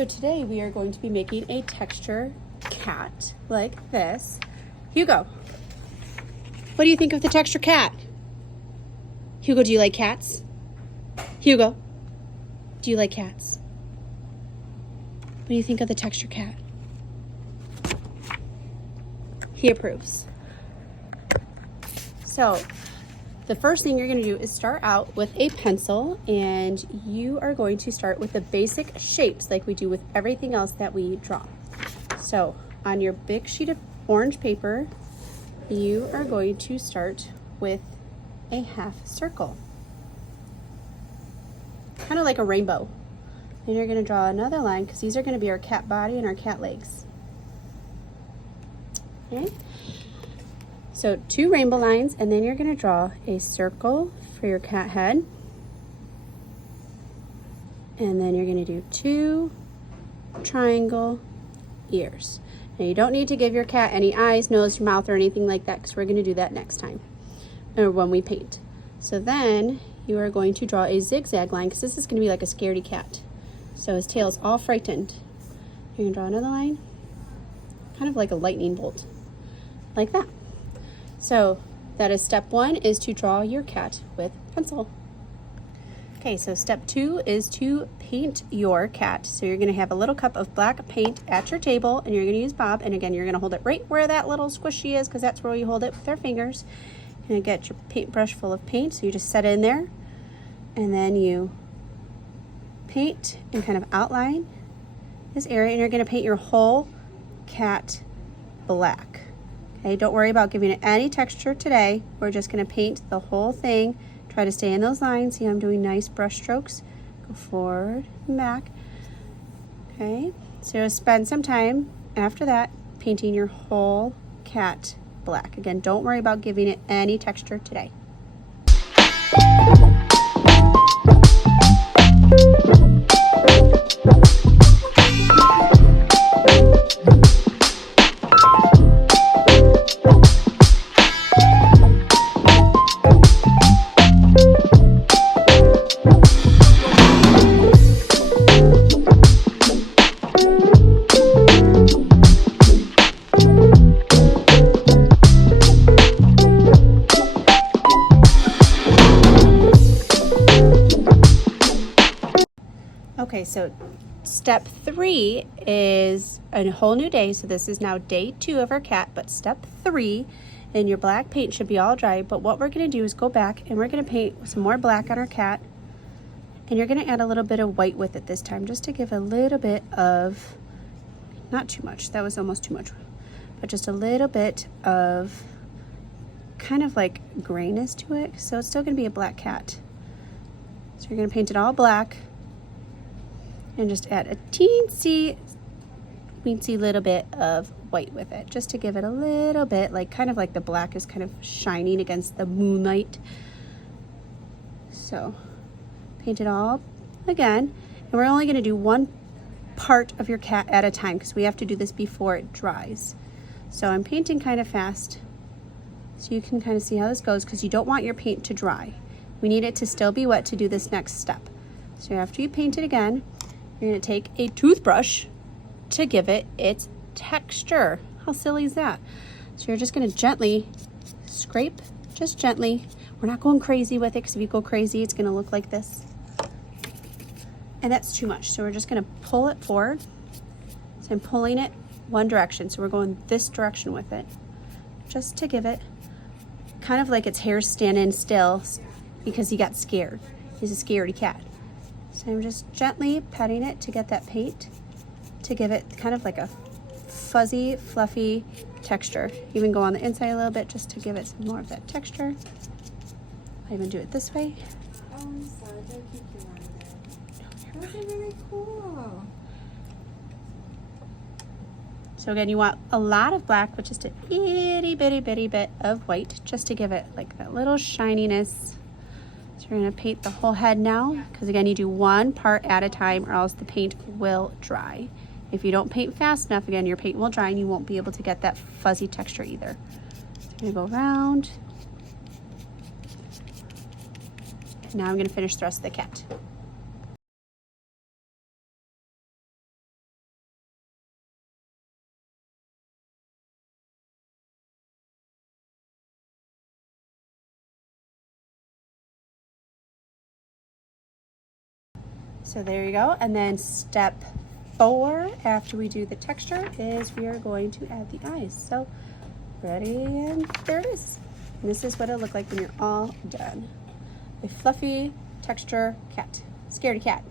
So today we are going to be making a texture cat like this. Hugo, what do you think of the texture cat? Hugo, do you like cats? Hugo, do you like cats? What do you think of the texture cat? He approves. So the first thing you're going to do is start out with a pencil, and you are going to start with the basic shapes like we do with everything else that we draw. So on your big sheet of orange paper, you are going to start with a half circle, kind of like a rainbow. And you're going to draw another line because these are going to be our cat body and our cat legs. Okay? So 2 rainbow lines, and then you're going to draw a circle for your cat head. And then you're going to do 2 triangle ears. Now you don't need to give your cat any eyes, nose, mouth, or anything like that because we're going to do that next time, or when we paint. So then you are going to draw a zigzag line because this is going to be like a scaredy cat. So his tail is all frightened. You're going to draw another line, kind of like a lightning bolt, like that. So that is step 1, is to draw your cat with pencil. Okay, so step 2 is to paint your cat. So you're gonna have a little cup of black paint at your table, and you're gonna use Bob, and again, you're gonna hold it right where that little squishy is because that's where you hold it with our fingers. You're gonna get your paintbrush full of paint, so you just set it in there, and then you paint and kind of outline this area, and you're gonna paint your whole cat black. Okay, don't worry about giving it any texture today. We're just going to paint the whole thing. Try to stay in those lines. See, I'm doing nice brush strokes. Go forward and back. Okay, so spend some time after that painting your whole cat black. Again, don't worry about giving it any texture today. Okay, so step 3 is a whole new day. So this is now day 2 of our cat, but step 3, and your black paint should be all dry. But what we're going to do is go back and we're going to paint some more black on our cat. And you're going to add a little bit of white with it this time, just to give a little bit of, not too much, that was almost too much, but just a little bit of kind of like grayness to it. So it's still going to be a black cat. So you're going to paint it all black. And just add a teensy weensy little bit of white with it, just to give it a little bit, like kind of like the black is kind of shining against the moonlight. So paint it all again, and we're only going to do one part of your cat at a time because we have to do this before it dries. So I'm painting kind of fast so you can kind of see how this goes, because you don't want your paint to dry. We need it to still be wet to do this next step. So after you paint it again, you're going to take a toothbrush to give it its texture. How silly is that? So you're just going to gently scrape, just gently. We're not going crazy with it, because if you go crazy, it's going to look like this. And that's too much. So we're just going to pull it forward. So I'm pulling it one direction. So we're going this direction with it, just to give it kind of like its hair standing still because he got scared. He's a scaredy cat. So I'm just gently petting it to get that paint, to give it kind of like a fuzzy, fluffy texture. Even go on the inside a little bit just to give it some more of that texture. I even do it this way. Oh, I'm sorry, did I keep you on there? Those are really cool. So again, you want a lot of black with just a itty bitty bit of white, just to give it like that little shininess. So you're going to paint the whole head now, because again, you do one part at a time or else the paint will dry. If you don't paint fast enough, again, your paint will dry and you won't be able to get that fuzzy texture either. So I'm going to go around. And now I'm going to finish the rest of the cat. So there you go. And then step 4, after we do the texture, is we are going to add the eyes. So ready, and there it is. And this is what it'll look like when you're all done. A fluffy texture cat. Scaredy cat.